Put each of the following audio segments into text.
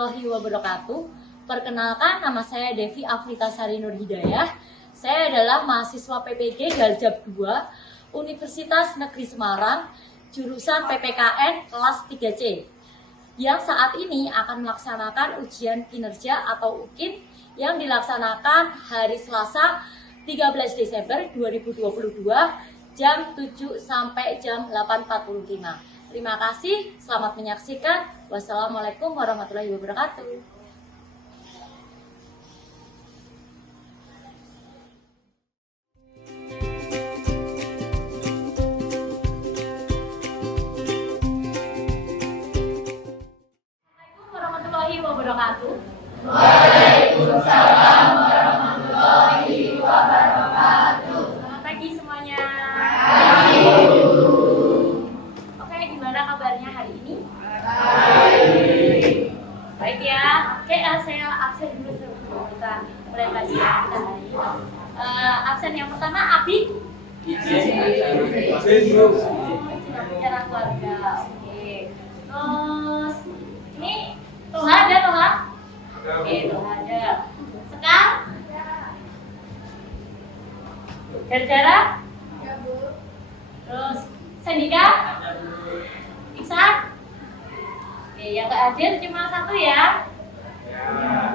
warahmatullahi wabarakatuh. Perkenalkan, nama saya Devi Afritasari Nur Hidayah. Saya adalah mahasiswa PPG Garjab 2 Universitas Negeri Semarang, jurusan PPKN kelas 3C, yang saat ini akan melaksanakan ujian kinerja atau UKIN yang dilaksanakan hari Selasa 13 Desember 2022 jam 7 sampai jam 8.45. Terima kasih, selamat menyaksikan. Wassalamualaikum warahmatullahi wabarakatuh. Assalamualaikum warahmatullahi wabarakatuh. Waalaikumsalam warahmatullahi wabarakatuh. Selamat pagi semuanya. Pagi, Bu. Oke, gimana kabarnya hari ini? Baik. Baik ya. Oke, saya absen dulu sebelum kita mulai pelajaran kita hari ini. Absen yang pertama Abi. Sudah bicara keluarga. Oke. Terus ini Toha ada Toha? Oke, Toha ada. Sekar? Dara? Ya, Bu. Terus Sandika? Iksan? Oke, yang nggak hadir cuma satu ya?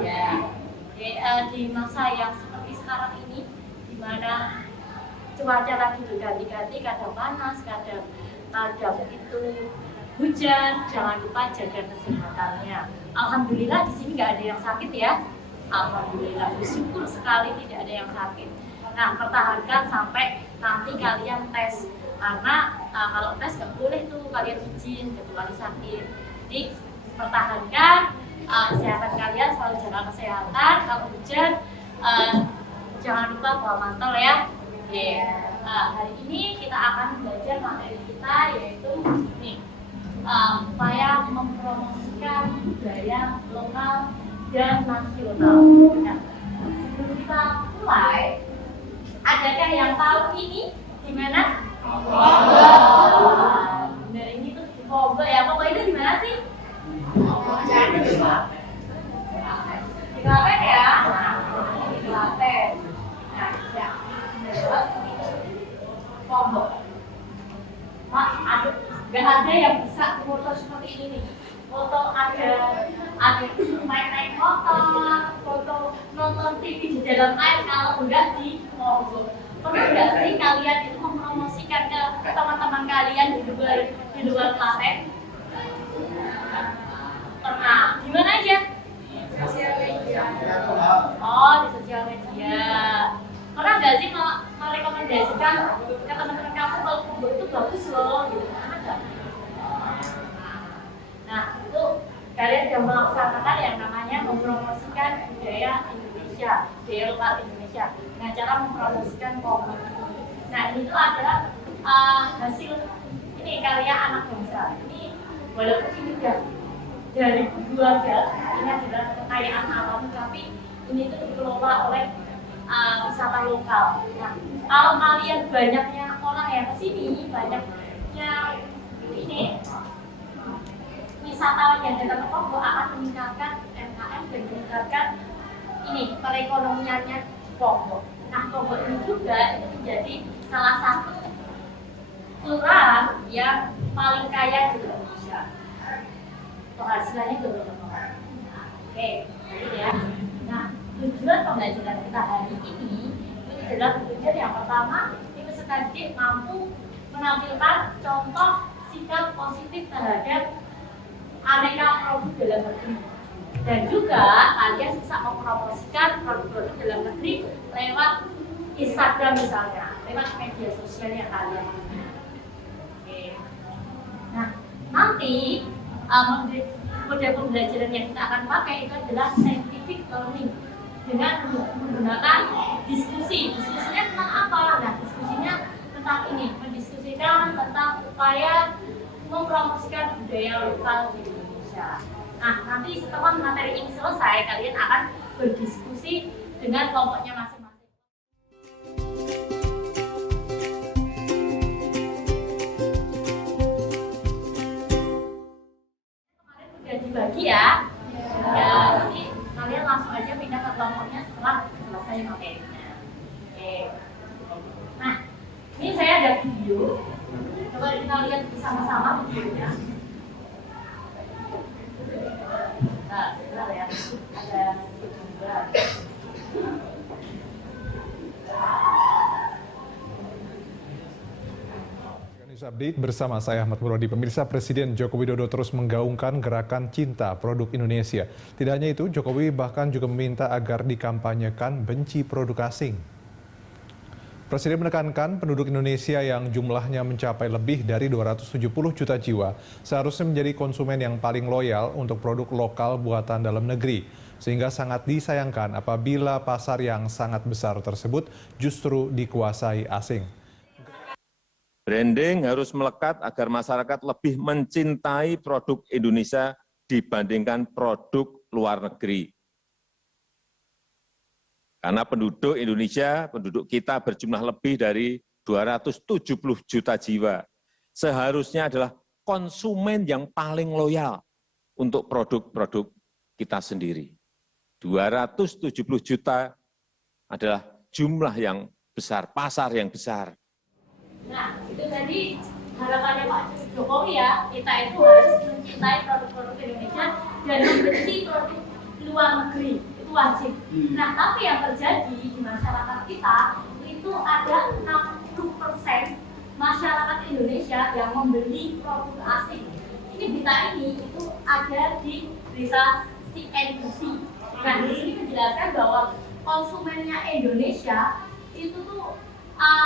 Ya. Oke, di masa yang seperti sekarang ini, di mana cuaca lagi berganti-ganti, kadang panas, kadang itu hujan, jangan lupa jaga kesehatannya. Alhamdulillah di sini nggak ada yang sakit ya. Alhamdulillah, bersyukur sekali tidak ada yang sakit. Nah, pertahankan sampai nanti kalian tes, karena kalau tes nggak boleh tuh kalian izin kecuali sakit. Jadi pertahankan kesehatan kalian, selalu jaga kesehatan. Kalau hujan jangan lupa bawa mantel ya. Oke. Hari ini kita akan belajar materi kita, yaitu nih, upaya mempromosikan budaya lokal dan nasional. Nah, sebelum kita mulai, adakah yang tahu ini di mana? Benar, ini tuh di Pongo ya. Pongo itu di mana sih? Di Klaten ya. Di Klaten. Nah, ya. Pongo. Mak, nggak ada yang bisa foto seperti ini nih. Foto ada naik motor, foto nonton TV di dalam air, kalau enggak di Pongo. Pernah nggak sih kalian itu mempromosikan ke teman-teman kalian di luar Klaten? Pernah. Di mana aja? Sosial media. Oh, di sosial media. Pernah nggak sih merekomendasikan ke teman-teman kamu kalau Pongo itu bagus loh, gitu? Pernah nggak? Nah, itu kalian sudah melaksanakan yang namanya mempromosikan budaya Indonesia, budaya lokal Indonesia, dengan cara mempromosikan Pongo. Nah, ini tuh adalah hasil ini karya anak bangsa. Ini walaupun ini udah dari keluarga, ini adalah kekayaan alam, tapi ini tuh dikelola oleh wisata lokal. Nah, kalau kalian banyaknya orang yang kesini, banyaknya ini wisatawan yang datang ke Pongo akan meningkatkan UMKM dan meningkatkan ini perekonomiannya Pongo. Nah, Pongo ini juga itu menjadi salah satu kelurahan yang paling kaya di Indonesia. Penghasilannya juga banyak. Oke, jadi ya. Nah, tujuan pembelajaran kita hari ini itu adalah belajar yang pertama, ini peserta didik mampu menampilkan contoh sikap positif terhadap aneka produk dalam negeri, dan juga kalian bisa mempromosikan produk-produk dalam negeri lewat Instagram misalnya, lewat media sosialnya kalian. Oke. Nah, nanti model pembelajaran yang kita akan pakai itu adalah scientific learning dengan menggunakan diskusi. Diskusinya tentang apa? Nah, diskusinya tentang ini, mendiskusikan tentang upaya mempromosikan budaya lokal di Indonesia. Nah, nanti setelah materi ini selesai, kalian akan berdiskusi dengan kelompoknya masing-masing. Kemarin udah dibagi ya. Ya, langsung aja pindah ke kelompoknya setelah selesai materinya. Oke. Nah, ini saya ada video. Coba kita lihat bersama-sama videonya. Nah, sebentar ya. Ada juga. News Update bersama saya Ahmad Muradi. Pemirsa, Presiden Joko Widodo terus menggaungkan gerakan cinta produk Indonesia. Tidak hanya itu, Jokowi bahkan juga meminta agar dikampanyekan benci produk asing. Presiden menekankan penduduk Indonesia yang jumlahnya mencapai lebih dari 270 juta jiwa seharusnya menjadi konsumen yang paling loyal untuk produk lokal buatan dalam negeri. Sehingga sangat disayangkan apabila pasar yang sangat besar tersebut justru dikuasai asing. Branding harus melekat agar masyarakat lebih mencintai produk Indonesia dibandingkan produk luar negeri. Karena penduduk Indonesia, penduduk kita berjumlah lebih dari 270 juta jiwa. Seharusnya adalah konsumen yang paling loyal untuk produk-produk kita sendiri. 270 juta adalah jumlah yang besar, pasar yang besar. Nah, itu tadi harapannya Pak Jokowi ya, kita itu harus mencintai produk-produk Indonesia dan membenci produk luar negeri, itu wajib. Nah, tapi yang terjadi di masyarakat kita, itu ada 60% masyarakat Indonesia yang membeli produk asing. Ini berita ini itu ada di berita CNBC. Nah, di sini menjelaskan bahwa konsumennya Indonesia itu tuh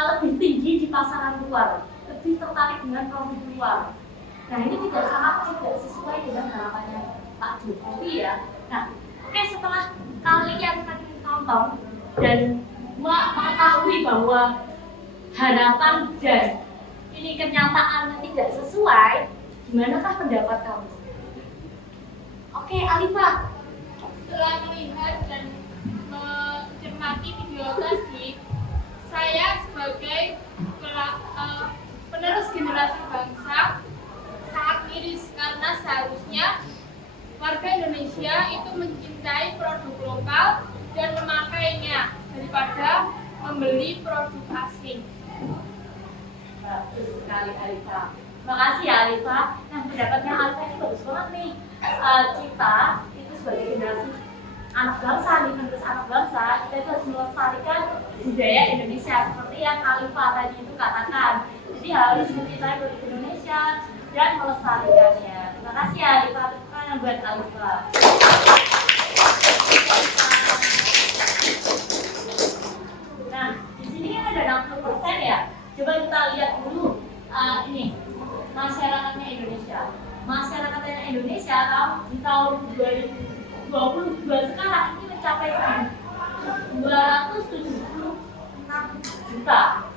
lebih tinggi di pasaran luar, lebih tertarik dengan produk luar. Nah, ini tidak sesuai dengan harapannya Pak Jokowi ya. Nah, oke, setelah kalian tonton dan mengetahui bahwa harapan dan ini kenyataannya tidak sesuai, gimanakah pendapat kamu? Oke, Alifah. Setelah melihat dan mencermati video tadi, saya sebagai penerus generasi bangsa sangat miris karena seharusnya warga Indonesia itu mencintai produk lokal dan memakainya daripada membeli produk asing. Bagus sekali Alifah. Makasih ya Alifah. Nah, pendapatnya Alifah ini bagus banget nih. Kita itu sebagai generasi anak bangsa, nih penerus anak bangsa, kita itu harus melestarikan budaya Indonesia seperti yang Alifah tadi itu katakan. Jadi harus mencintai produk Indonesia dan melestarikannya. Terima kasih ya Alifah, tepuk tangan buat Alifah. Nah, di sini kan ada 60% ya. Coba kita lihat dulu ini masyarakatnya Indonesia. Masyarakatnya Indonesia di tahun 2022 sekarang ini mencapai 276 juta.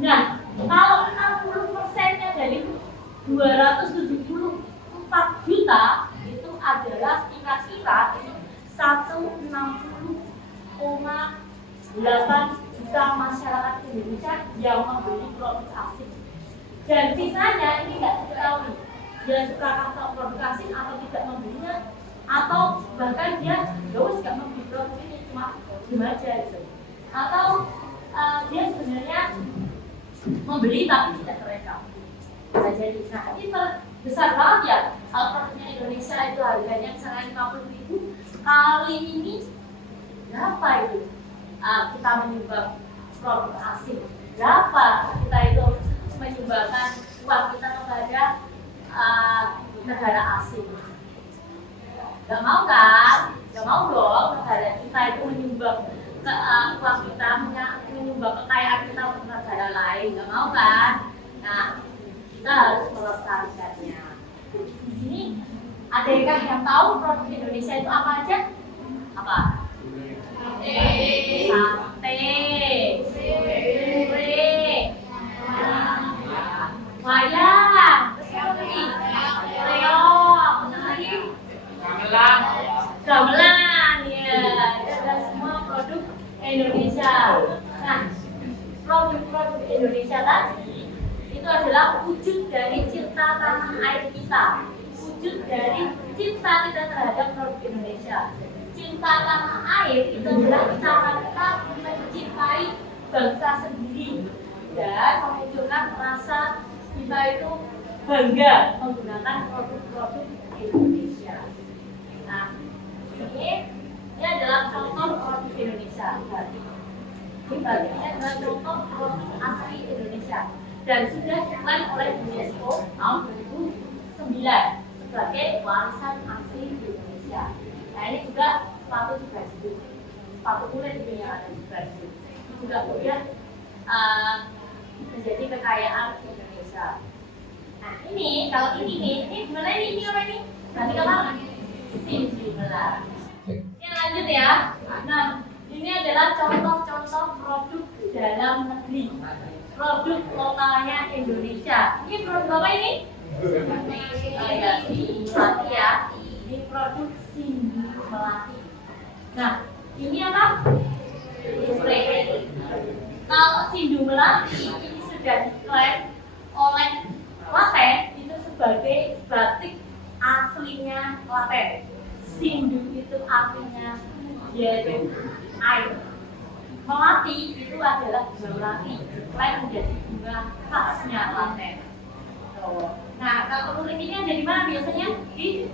Nah, kalau 60%-nya dari 274 juta itu adalah kira-kira 160,8 juta masyarakat Indonesia yang membeli produk asing. Dan sisanya ini nggak diketahui dia suka atau produk asing atau tidak membelinya, atau bahkan dia jauh nggak membeli produk ini, cuma aja gitu. Atau dia sebenarnya membeli tapi tidak terekam. Bisa jadi. Nah, ini besar banget ya. Produknya Indonesia itu harganya misalnya 50.000, kali ini berapa itu kita menyumbang produk asing? Berapa kita itu menyumbangkan uang kita kepada negara asing? Gak mau kan? Gak mau dong negara kita itu menyumbang uang kita, menyumbang kekayaan kita untuk negara lain. Gak mau kan? Nah, kita harus melestarikannya. Di sini adakah yang tahu produk Indonesia itu apa aja? Apa? Sate, gurih, wayang, terus apa lagi? Reok, apa lagi? Gamelan, ya. Itu adalah semua produk Indonesia. Nah, produk-produk Indonesia tadi itu adalah wujud dari cinta tanah air kita, wujud dari cinta kita terhadap produk Indonesia. cinta tanah air itu adalah cara kita mencintai bangsa sendiri dan memunculkan rasa kita itu bangga menggunakan produk-produk Indonesia. Nah, ini adalah contoh produk Indonesia. Ini adalah contoh produk asli Indonesia dan sudah diklaim oleh UNESCO tahun 2009 sebagai warisan asli Indonesia. Nah, ini juga sepatu di Brazil, sepatu kulit yang ada di Brazil. Ini juga kemudian menjadi kekayaan Indonesia. Nah, ini kalau ini gimana ini apa ini? Nanti kalau sinjumelar. Ini lanjut ya. Nah, ini adalah contoh-contoh produk dalam negeri, produk lokalnya Indonesia. Ini produk apa ini? Melati ya. Ini produk Sindu Melati. Nah, ini apa? Kalau Sindu Melati ini sudah diklaim oleh Klaten itu sebagai batik aslinya Klaten. Sindu itu artinya yaitu air. Melati itu adalah bunga melati, diklaim menjadi bunga khasnya Klaten. Nah, kalau kulit ini ada di mana biasanya? Di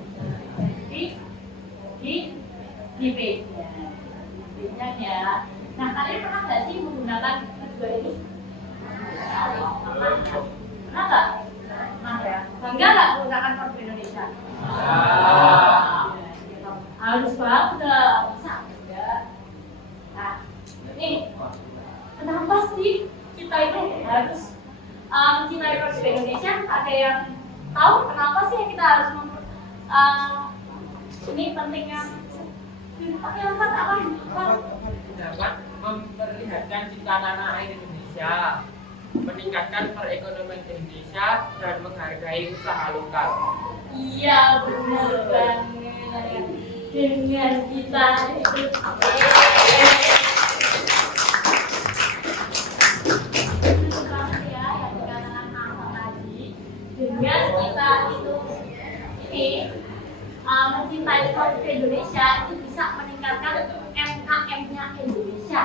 meja ya. Nah, kalian pernah nggak sih menggunakan kedua ini? Pernah nggak? Pernah ya. Bangga nggak menggunakan produk Indonesia? Harus bangga, bisa ya. Nah, ini kenapa sih kita itu harus mencintai produk Indonesia? Ada yang tahu kenapa sih kita harus ini pentingnya pakai apa? Dapat memperlihatkan cinta tanah air Indonesia, meningkatkan perekonomian Indonesia, dan menghargai usaha lokal. Iya, benar banget. Dengan kita itu dengan kita itu mencintai produk Indonesia itu bisa meningkatkan MKM-nya Indonesia,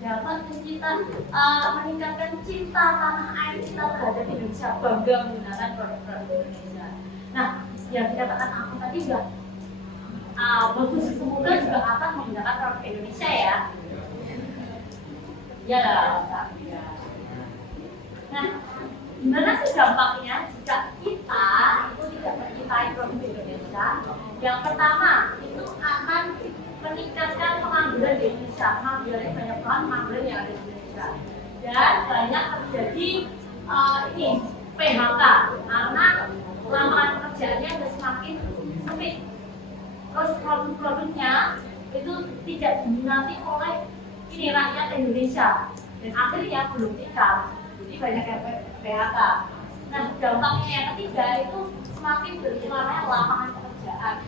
dapat meningkatkan cinta tanah air kita terhadap Indonesia, bangga menggunakan produk-produk Indonesia. Nah, yang dikatakan aku tadi juga bagus, semoga juga akan menggunakan produk Indonesia ya. Ya lah. Nah, gimana sih dampaknya jika kita itu tidak mencintai produk Indonesia? Yang pertama, itu akan meningkatkan pengangguran di Indonesia. Pengangguran banyak banget pengangguran yang ada di Indonesia. Dan banyak terjadi PHK karena lamaran pekerjaannya sudah semakin sempit. Terus produk-produknya itu tidak diminati oleh rakyat Indonesia. Dan akhirnya belum tinggal. Jadi banyak yang PHK. Nah, dampaknya yang ketiga itu semakin berkurangnya lapangan pekerjaan.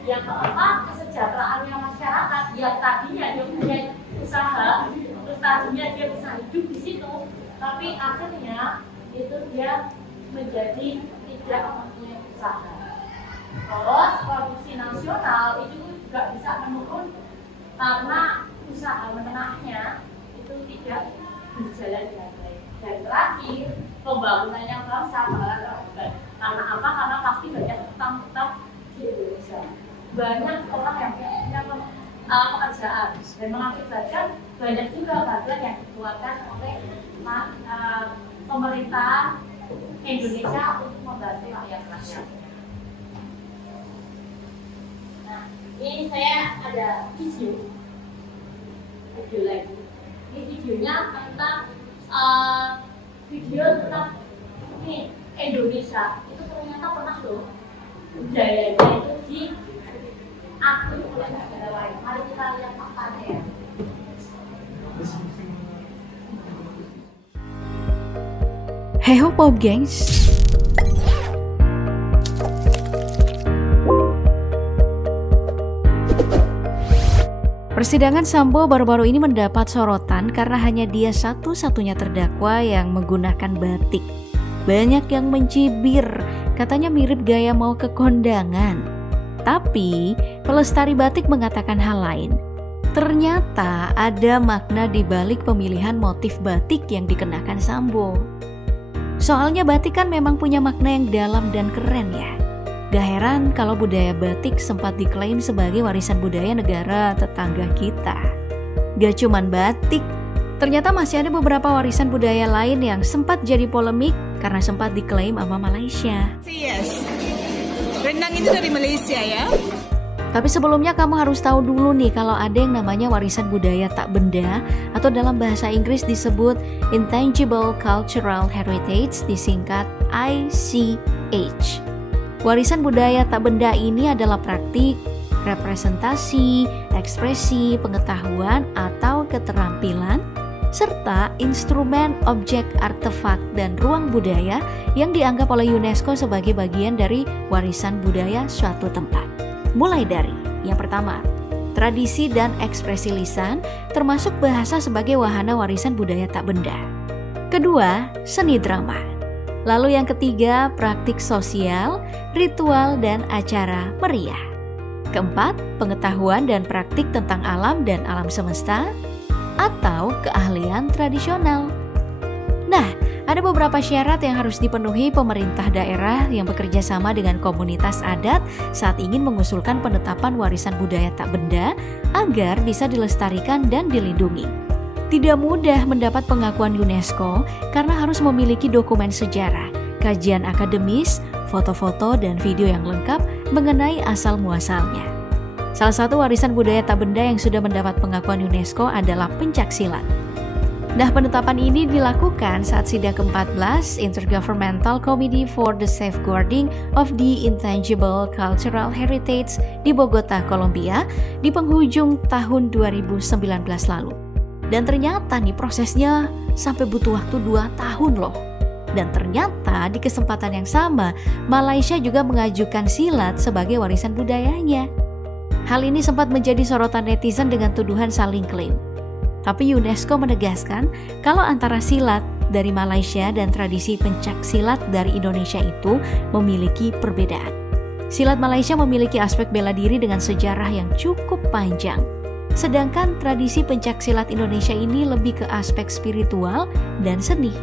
Yang keempat, kesejahteraannya masyarakat yang tadinya dia punya usaha, terus tadinya dia bisa hidup di situ, tapi akhirnya itu dia menjadi tidak mempunyai usaha. Terus produksi nasional itu juga bisa menurun karena usaha menengahnya itu tidak berjalan dengan baik. Dan terakhir, pembangunan yang bangsa bakalan terhambat. Karena apa? Karena pasti banyak utang-utang di Indonesia. Banyak orang yang punya pekerjaan dan mengakibatkan banyak juga bantuan yang dikeluarkan oleh pemerintah Indonesia untuk membantu rakyat-rakyat. Nah, ini saya ada video lagi. Ini videonya tentang video tentang Indonesia. Itu ternyata pernah loh budayanya itu diatur oleh negara lain. Mari kita lihat faktanya ya. Heho Pop Gengs. Persidangan Sambo baru-baru ini mendapat sorotan karena hanya dia satu-satunya terdakwa yang menggunakan batik. Banyak yang mencibir, katanya mirip gaya mau ke kondangan. Tapi Pelestari batik mengatakan hal lain. Ternyata ada makna di balik pemilihan motif batik yang dikenakan Sambo. Soalnya batik kan memang punya makna yang dalam dan keren ya. Gak heran kalau budaya batik sempat diklaim sebagai warisan budaya negara tetangga kita. Gak cuman batik, ternyata masih ada beberapa warisan budaya lain yang sempat jadi polemik karena sempat diklaim sama Malaysia. Yes, rendang itu dari Malaysia ya. Tapi sebelumnya kamu harus tahu dulu nih kalau ada yang namanya warisan budaya tak benda atau dalam bahasa Inggris disebut Intangible Cultural Heritage, disingkat ICH. Warisan budaya tak benda ini adalah praktik, representasi, ekspresi, pengetahuan atau keterampilan, serta instrumen, objek, artefak, dan ruang budaya yang dianggap oleh UNESCO sebagai bagian dari warisan budaya suatu tempat. Mulai dari yang pertama, tradisi dan ekspresi lisan, termasuk bahasa sebagai wahana warisan budaya tak benda. Kedua, seni drama. Lalu yang ketiga, praktik sosial, ritual, dan acara meriah. Keempat, pengetahuan dan praktik tentang alam dan alam semesta, atau keahlian tradisional. Nah, ada beberapa syarat yang harus dipenuhi pemerintah daerah yang bekerja sama dengan komunitas adat saat ingin mengusulkan penetapan warisan budaya tak benda agar bisa dilestarikan dan dilindungi. Tidak mudah mendapat pengakuan UNESCO karena harus memiliki dokumen sejarah, kajian akademis, foto-foto, dan video yang lengkap mengenai asal-muasalnya. Salah satu warisan budaya tak benda yang sudah mendapat pengakuan UNESCO adalah pencaksilat. Nah, penetapan ini dilakukan saat sidang ke-14 Intergovernmental Committee for the Safeguarding of the Intangible Cultural Heritage di Bogota, Kolombia di penghujung tahun 2019 lalu. Dan ternyata nih prosesnya sampai butuh waktu 2 tahun loh. Dan ternyata di kesempatan yang sama, Malaysia juga mengajukan silat sebagai warisan budayanya. Hal ini sempat menjadi sorotan netizen dengan tuduhan saling klaim. Tapi UNESCO menegaskan kalau antara silat dari Malaysia dan tradisi pencak silat dari Indonesia itu memiliki perbedaan. Silat Malaysia memiliki aspek bela diri dengan sejarah yang cukup panjang. Sedangkan tradisi pencak silat Indonesia ini lebih ke aspek spiritual dan seni.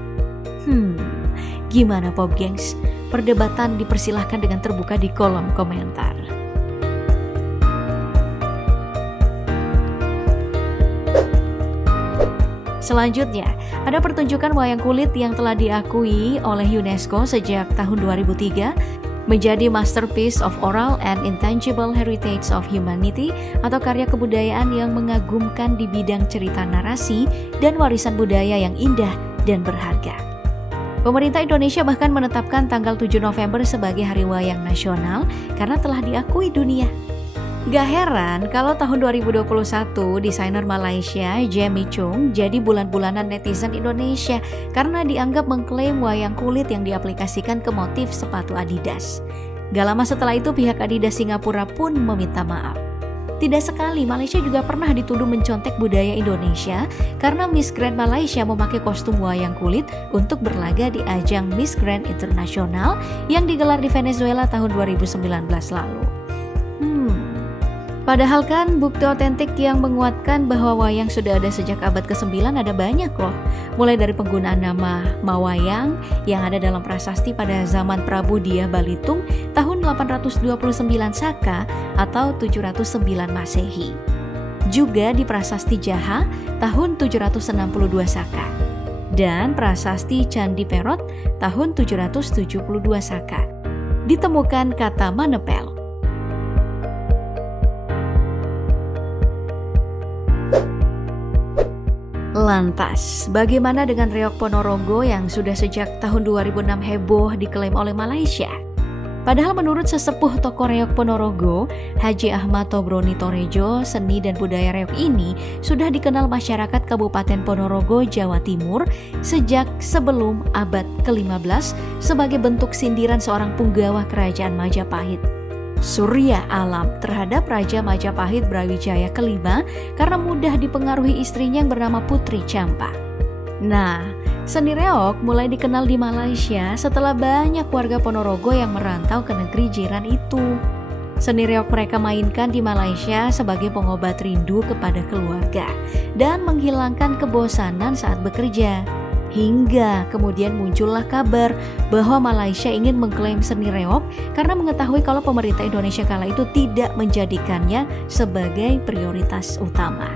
Gimana Pop Gengs? Perdebatan dipersilahkan dengan terbuka di kolom komentar. Selanjutnya, ada pertunjukan wayang kulit yang telah diakui oleh UNESCO sejak tahun 2003 menjadi Masterpiece of Oral and Intangible Heritage of Humanity atau karya kebudayaan yang mengagumkan di bidang cerita narasi dan warisan budaya yang indah dan berharga. Pemerintah Indonesia bahkan menetapkan tanggal 7 November sebagai Hari Wayang Nasional karena telah diakui dunia. Gak heran kalau tahun 2021 desainer Malaysia Jamie Chung jadi bulan-bulanan netizen Indonesia karena dianggap mengklaim wayang kulit yang diaplikasikan ke motif sepatu Adidas. Gak lama setelah itu pihak Adidas Singapura pun meminta maaf. Tidak sekali, Malaysia juga pernah dituduh mencontek budaya Indonesia karena Miss Grand Malaysia memakai kostum wayang kulit untuk berlaga di ajang Miss Grand Internasional yang digelar di Venezuela tahun 2019 lalu. Padahal kan bukti otentik yang menguatkan bahwa wayang sudah ada sejak abad ke-9 ada banyak loh. Mulai dari penggunaan nama Mawayang yang ada dalam prasasti pada zaman Prabu Dia Balitung tahun 829 Saka atau 709 Masehi. Juga di prasasti Jaha tahun 762 Saka. Dan prasasti Candi Perot tahun 772 Saka. Ditemukan kata Manepel. Lantas, bagaimana dengan Reok Ponorogo yang sudah sejak tahun 2006 heboh diklaim oleh Malaysia? Padahal menurut sesepuh toko Reok Ponorogo, Haji Ahmad Tobroni Torejo, seni dan budaya reok ini sudah dikenal masyarakat Kabupaten Ponorogo, Jawa Timur sejak sebelum abad ke-15 sebagai bentuk sindiran seorang punggawa kerajaan Majapahit, Surya Alam, terhadap Raja Majapahit Brawijaya kelima karena mudah dipengaruhi istrinya yang bernama Putri Campa. Nah, seni reok mulai dikenal di Malaysia setelah banyak warga Ponorogo yang merantau ke negeri jiran itu. Seni reog mereka mainkan di Malaysia sebagai pengobat rindu kepada keluarga dan menghilangkan kebosanan saat bekerja. Hingga kemudian muncullah kabar bahwa Malaysia ingin mengklaim seni reog karena mengetahui kalau pemerintah Indonesia kala itu tidak menjadikannya sebagai prioritas utama.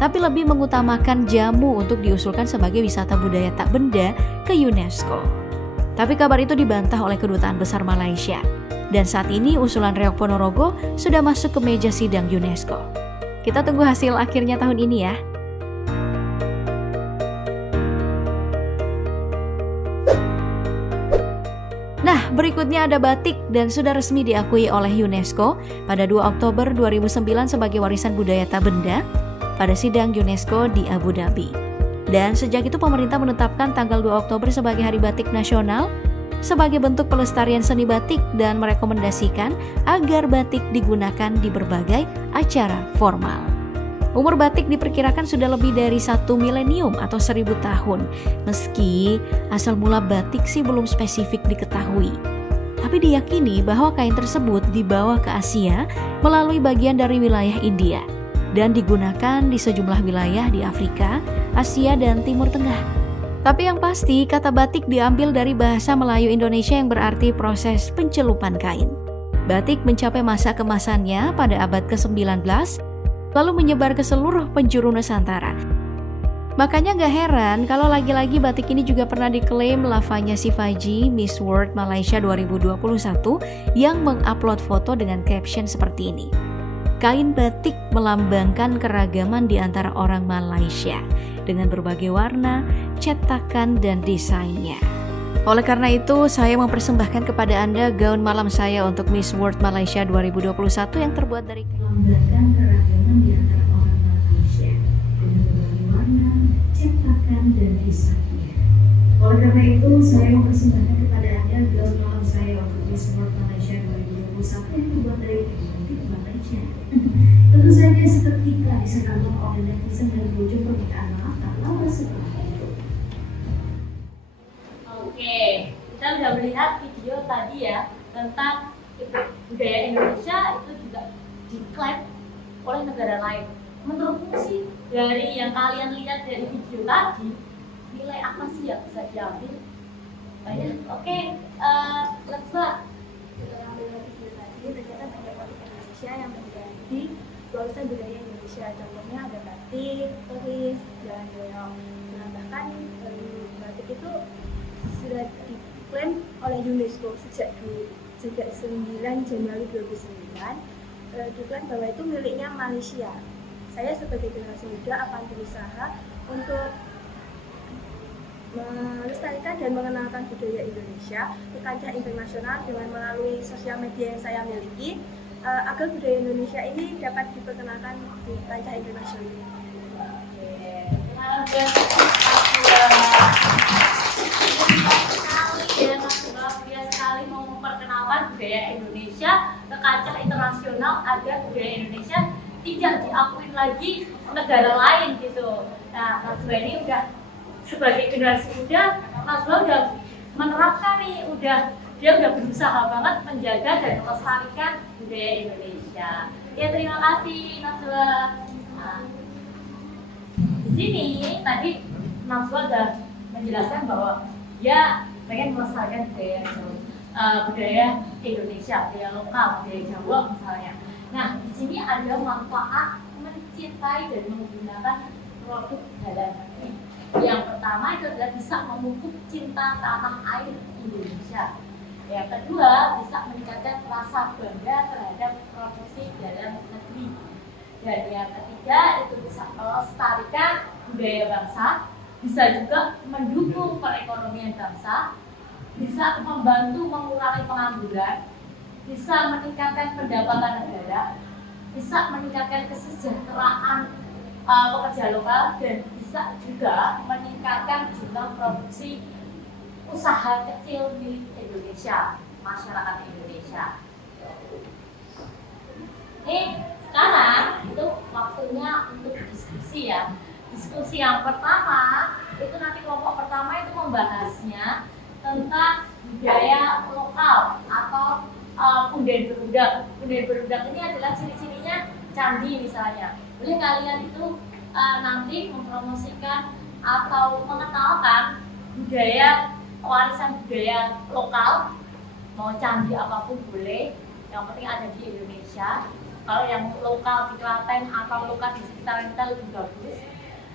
Tapi lebih mengutamakan jamu untuk diusulkan sebagai wisata budaya tak benda ke UNESCO. Tapi kabar itu dibantah oleh Kedutaan Besar Malaysia. Dan saat ini usulan reog Ponorogo sudah masuk ke meja sidang UNESCO. Kita tunggu hasil akhirnya tahun ini ya. Nah, berikutnya ada batik dan sudah resmi diakui oleh UNESCO pada 2 Oktober 2009 sebagai warisan budaya tak benda pada sidang UNESCO di Abu Dhabi. Dan sejak itu pemerintah menetapkan tanggal 2 Oktober sebagai Hari Batik Nasional sebagai bentuk pelestarian seni batik dan merekomendasikan agar batik digunakan di berbagai acara formal. Umur batik diperkirakan sudah lebih dari 1 milenium atau 1000 tahun, meski asal mula batik sih belum spesifik diketahui. Tapi diyakini bahwa kain tersebut dibawa ke Asia melalui bagian dari wilayah India dan digunakan di sejumlah wilayah di Afrika, Asia, dan Timur Tengah. Tapi yang pasti kata batik diambil dari bahasa Melayu Indonesia yang berarti proses pencelupan kain. Batik mencapai masa kemasannya pada abad ke-19, lalu menyebar ke seluruh penjuru Nusantara. Makanya gak heran kalau lagi-lagi batik ini juga pernah diklaim Lavanya Shivaji, Miss World Malaysia 2021 yang mengupload foto dengan caption seperti ini. Kain batik melambangkan keragaman di antara orang Malaysia dengan berbagai warna, cetakan, dan desainnya. Oleh karena itu, saya mempersembahkan kepada Anda gaun malam saya untuk Miss World Malaysia 2021 yang terbuat dari melambangkan keragaman di antara orang Malaysia dengan berbagai warna, cetakan, dan desainnya. Oleh karena itu, saya mempersembahkan kepada Anda gaun malam saya untuk Miss World Malaysia 2021 yang terbuat dari batik Malaysia. Tentu saja seketika diserang oleh netizen dan berujung permintaan maaf tak lama setelah itu. Oke, kita udah melihat video tadi ya tentang budaya Indonesia itu juga diklaim oleh negara lain. Menurutmu sih dari yang kalian lihat dari video tadi, nilai apa sih yang bisa diambil? Banyak. Oke, let's go. Kita ambil video tadi, ternyata banyak orang Indonesia yang menjadi warisan budaya Indonesia. Contohnya ada batik, keris, dan reog. Nah, bahkan batik itu sudah diklaim oleh UNESCO sejak 9 Januari 2009, diklaim bahwa itu miliknya Malaysia. Saya sebagai generasi muda akan berusaha untuk melestarikan dan mengenalkan budaya Indonesia ke kancah internasional dengan melalui sosial media yang saya miliki, agar budaya Indonesia ini dapat diperkenalkan di kancah internasional. Luar sekali mau memperkenalkan budaya Indonesia ke kancah internasional agar budaya Indonesia tidak diakui lagi negara lain gitu. Nah, Mas Bua ini udah sebagai generasi muda, Mas Bua udah menerapkan nih, dia udah berusaha banget menjaga dan melestarikan budaya Indonesia. Ya, terima kasih Mas Bua. Nah, di sini tadi Mas Bua udah menjelaskan bahwa dia pengen melestarikan budaya Indonesia, budaya lokal, budaya Jawa misalnya. Nah, di sini ada manfaat mencintai dan menggunakan produk dalam negeri. Yang pertama itu adalah bisa memupuk cinta tanah air Indonesia. Yang kedua, bisa meningkatkan rasa bangga terhadap produksi dalam negeri. Dan yang ketiga, itu bisa melestarikan budaya bangsa, bisa juga mendukung perekonomian bangsa, bisa membantu mengurangi pengangguran, bisa meningkatkan pendapatan negara, bisa meningkatkan kesejahteraan pekerja lokal, dan bisa juga meningkatkan jumlah produksi usaha kecil milik Indonesia, masyarakat Indonesia. Sekarang itu waktunya untuk diskusi ya. Diskusi yang pertama itu nanti kelompok pertama itu membahasnya tentang budaya lokal atau punden berudak. Punden berudak ini adalah ciri-cirinya candi misalnya. Boleh kalian itu nanti mempromosikan atau mengenalkan budaya, warisan budaya lokal, mau candi apapun boleh, yang penting ada di Indonesia. Kalau yang lokal di Klaten atau lokal di sekitar kita lebih bagus.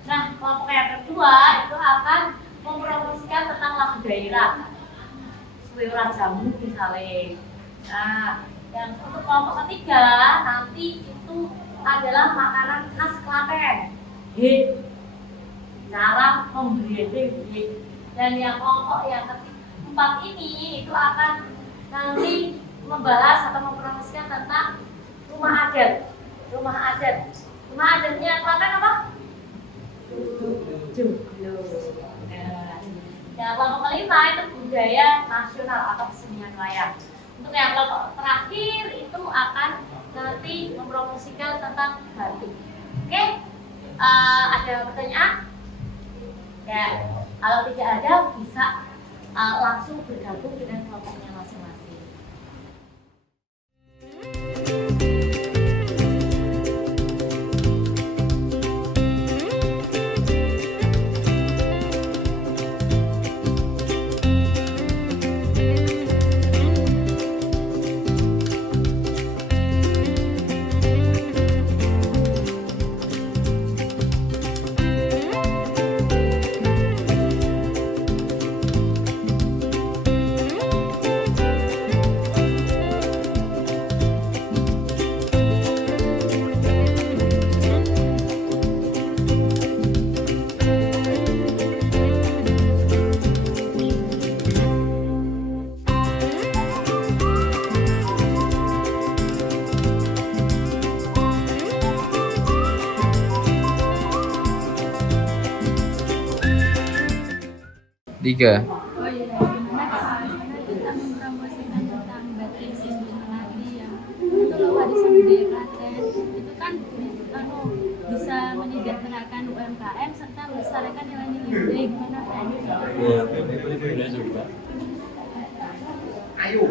Nah, kelompok yang kedua itu akan mempromosikan tentang lagu daerah, Suwe Rajamu misalnya. Nah, yang untuk kelompok ketiga nanti itu adalah makanan khas Klaten, cara membranding. Dan yang kelompok yang keempat ini itu akan nanti membahas atau mempromosikan tentang rumah adat. Rumah adatnya Klaten apa? Joglo. Nah, yang kelompok kelima itu budaya nasional atau kesenian wayang. Untuk yang kelompok terakhir itu akan nanti mempromosikan tentang batik. Oke? Ada pertanyaan? Ya, kalau tidak ada bisa langsung bergabung dengan kelompoknya masing-masing. Tiga. Oh iya, gimana kita mempromosikan tentang batik Sindung Melati yang itu loh warisan budaya Klaten. Itu kan bisa menyejahterakan UMKM serta melestarikan nilai-nilai budaya. Gimana kan? Ayo.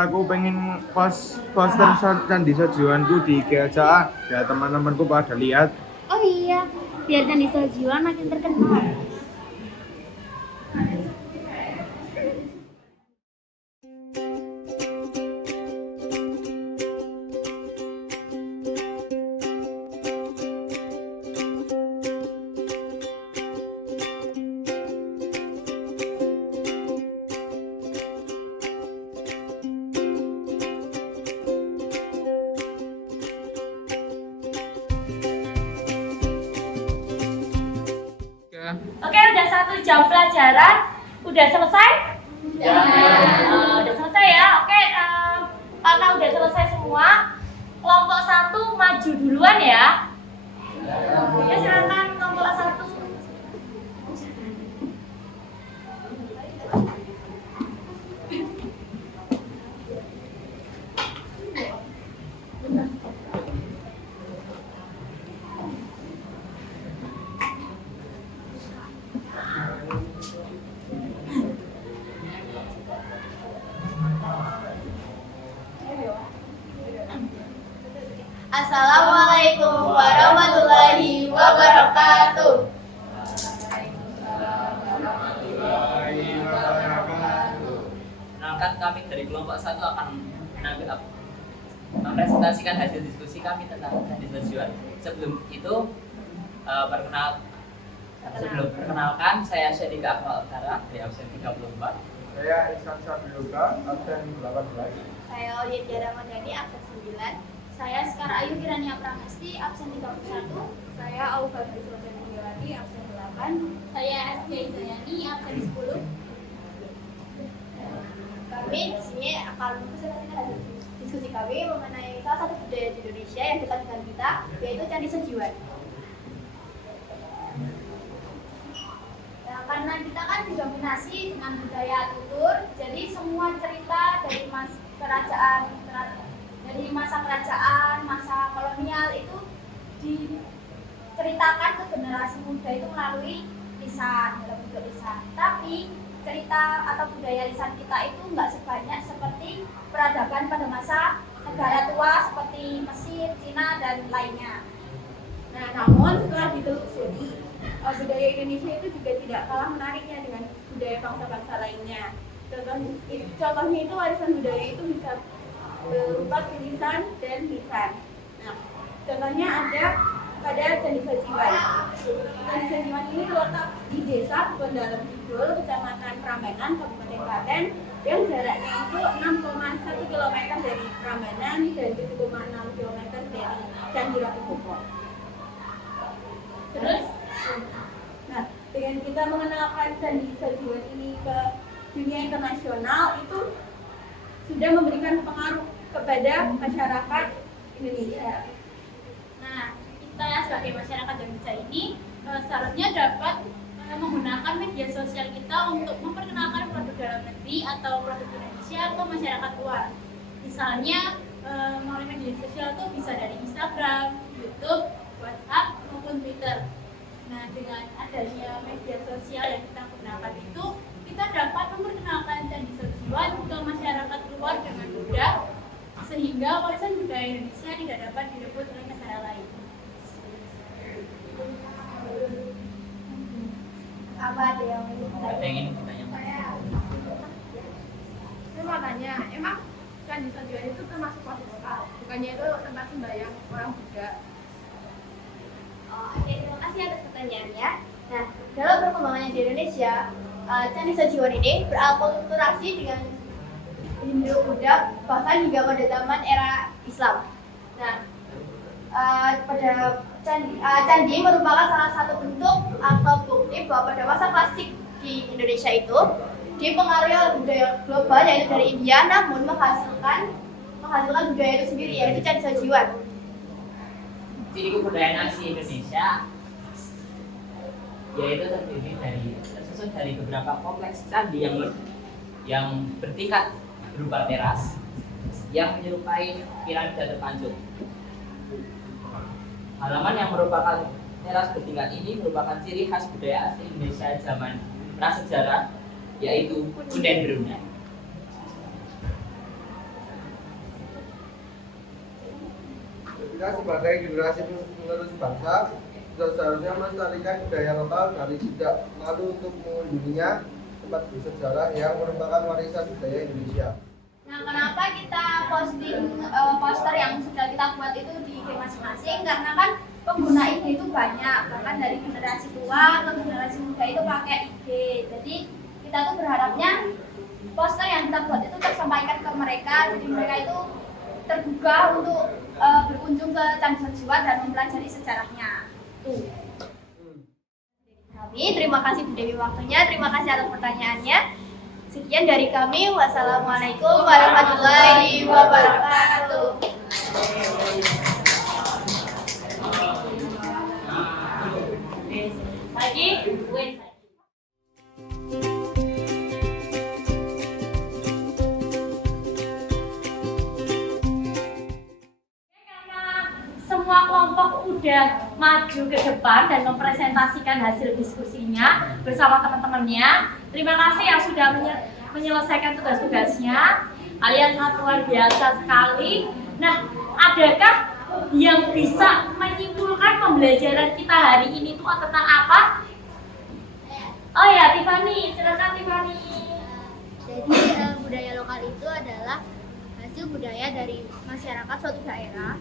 Aku pengen poster Candi Sajiwanku di IG aja ya, teman-temanku pada lihat. Oh iya, biar Candi Sajiwan makin terkenal. Oke, udah 1 jam pelajaran, udah selesai? Udah selesai ya. Oke, karena udah selesai semua, kelompok 1 maju duluan ya. Ya silakan kelompok 1. Assalamualaikum warahmatullahi wabarakatuh. Perkenalkan, kami dari kelompok 1 akan mempresentasikan hasil diskusi kami tentang Candi Sajiwan. Sebelum itu, perkenalkan, saya Syedika Akmal Utara dari absen 34. Saya Ihsan Sabiluka, absen 18. Saya Olivia Ramadhani, absen 9. Saya Sekar Ayu Kirania Pramesti, absen 31. Saya Aufa Biswati Menggilati, absen 8. Saya SK Zayani, absen 10. Kami di sini akan menyampaikan diskusi kami mengenai salah satu budaya di Indonesia yang dekat dengan kita, yaitu Candi Sejiwan. Nah, karena kita kan didominasi dengan budaya tutur, jadi semua cerita dari masa kerajaan, masa kolonial itu diceritakan ke generasi muda itu melalui lisan, dalam bentuk lisan. Tapi cerita atau budaya lisan kita itu nggak sebanyak seperti peradaban pada masa negara tua seperti Mesir, Cina, dan lainnya. Nah, namun setelah ditelusuri, budaya Indonesia itu juga tidak kalah menariknya dengan budaya bangsa-bangsa lainnya. Contohnya itu warisan budaya itu bisa berupa tulisan dan lisan. Nah, contohnya ada pada Candi Sejiwan. Candi Sejiwan ini terletak di desa Kebon Kidul, Kecamatan Prambanan, Kabupaten Klaten, yang jaraknya itu 6,1 km dari Prambanan dan 7,6 km dari Candi Ratu Boko. Terus, nah, dengan kita mengenalkan Candi Sejiwan ini ke dunia internasional, itu sudah memberikan pengaruh kepada masyarakat Indonesia. Nah, kita sebagai masyarakat Indonesia ini seharusnya dapat menggunakan media sosial kita untuk memperkenalkan produk dalam negeri atau produk Indonesia ke masyarakat luar. Misalnya melalui media sosial itu bisa dari Instagram, YouTube, WhatsApp maupun Twitter. Nah, dengan adanya media sosial yang kita gunakan itu, kita dapat memperkenalkan Candi Sejiwan ke masyarakat luar dengan mudah, sehingga warisan budaya Indonesia tidak dapat direbut oleh negara lain. Apa ada yang Pengen ditanya. Saya mau tanya, emang Candi Sejiwan itu termasuk lokal? Bukannya itu tempat sembahyang orang Buddha? Oke, terima kasih atas pertanyaannya. Nah, dalam perkembangannya di Indonesia, Candi Sejiwan ini berakulturasi dengan Hindu, Buddha, bahkan hingga pada zaman era Islam. Nah, pada candi merupakan salah satu bentuk atau bukti bahwa pada masa klasik di Indonesia itu dipengaruhi oleh budaya global yaitu dari India, namun menghasilkan budaya itu sendiri, yaitu Candi Sejiwan. Ciri kebudayaan asli Indonesia yaitu tersusun dari beberapa kompleks candi yang bertingkat berupa teras yang menyerupai piramida terpancung. Halaman yang merupakan teras bertingkat ini merupakan ciri khas budaya asli Indonesia zaman prasejarah, yaitu punden berundang. Kita sebagai generasi penerus bangsa sudah seharusnya melestarikan budaya lokal dari tidak malu untuk mengunjunginya tempat bersejarah yang merupakan warisan budaya Indonesia. Nah, kenapa kita posting poster yang sudah kita buat itu di IG masing-masing? Karena kan pengguna IG itu banyak, bahkan dari generasi tua ke generasi muda itu pakai IG. Jadi kita tuh berharapnya poster yang kita buat itu tersampaikan ke mereka, jadi mereka itu tergugah untuk berkunjung ke Candi Sejiwan dan mempelajari sejarahnya. Kami terima kasih Bu Dewi waktunya, terima kasih atas pertanyaannya. Sekian dari kami. Wassalamualaikum warahmatullahi wabarakatuh. Lagi, semua kelompok udah maju ke depan dan mempresentasikan hasil diskusinya bersama teman-temannya. Terima kasih yang sudah menyelesaikan tugas-tugasnya. Kalian sangat luar biasa sekali. Nah, adakah yang bisa menyimpulkan pembelajaran kita hari ini itu tentang apa? Oh ya, Tiffany, silakan Tiffany. Jadi budaya lokal itu adalah hasil budaya dari masyarakat suatu daerah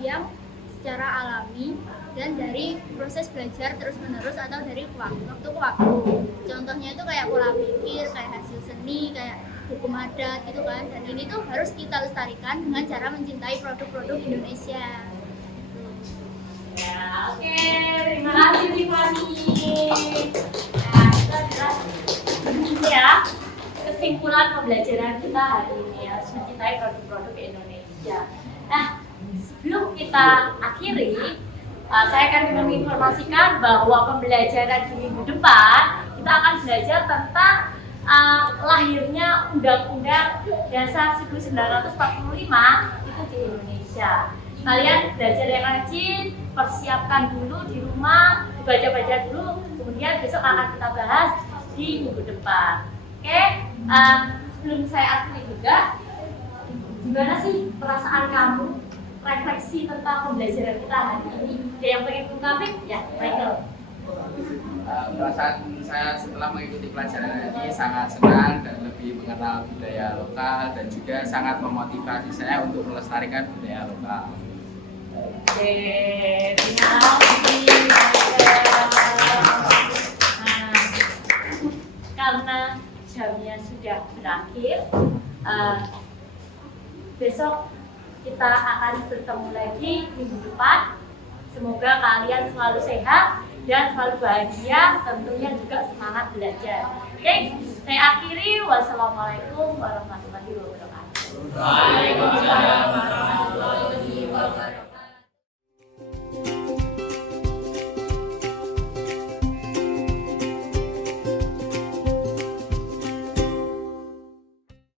yang secara alami dan dari proses belajar terus-menerus atau dari waktu ke waktu. Contohnya itu kayak pola pikir, kayak hasil seni, kayak hukum adat gitu kan. Dan ini tuh harus kita lestarikan dengan cara mencintai produk-produk Indonesia. Ya, oke. Terima kasih Tiffany. Nah, itu adalah ya kesimpulan pembelajaran kita hari ini, harus mencintai produk-produk Indonesia. Nah, sebelum kita akhiri, saya akan menginformasikan bahwa pembelajaran di minggu depan kita akan belajar tentang lahirnya Undang-Undang Dasar 1945 itu di Indonesia. Kalian belajar yang rajin, persiapkan dulu di rumah, baca-baca dulu, kemudian besok akan kita bahas di minggu depan. Oke, sebelum saya akhiri juga, gimana sih perasaan kamu, refleksi tentang pembelajaran kita hari ini? Ada yang pengen ungkapin? Ya, Michael. Perasaan saya setelah mengikuti pelajaran ini sangat senang dan lebih mengenal budaya lokal dan juga sangat memotivasi saya untuk melestarikan budaya lokal. Oke, terima kasih Michael. Nah, karena jamnya sudah berakhir, besok kita akan bertemu lagi minggu depan. Semoga kalian selalu sehat dan selalu bahagia, tentunya juga semangat belajar. Oke, saya akhiri. Wassalamualaikum warahmatullahi wabarakatuh. Waalaikumsalam.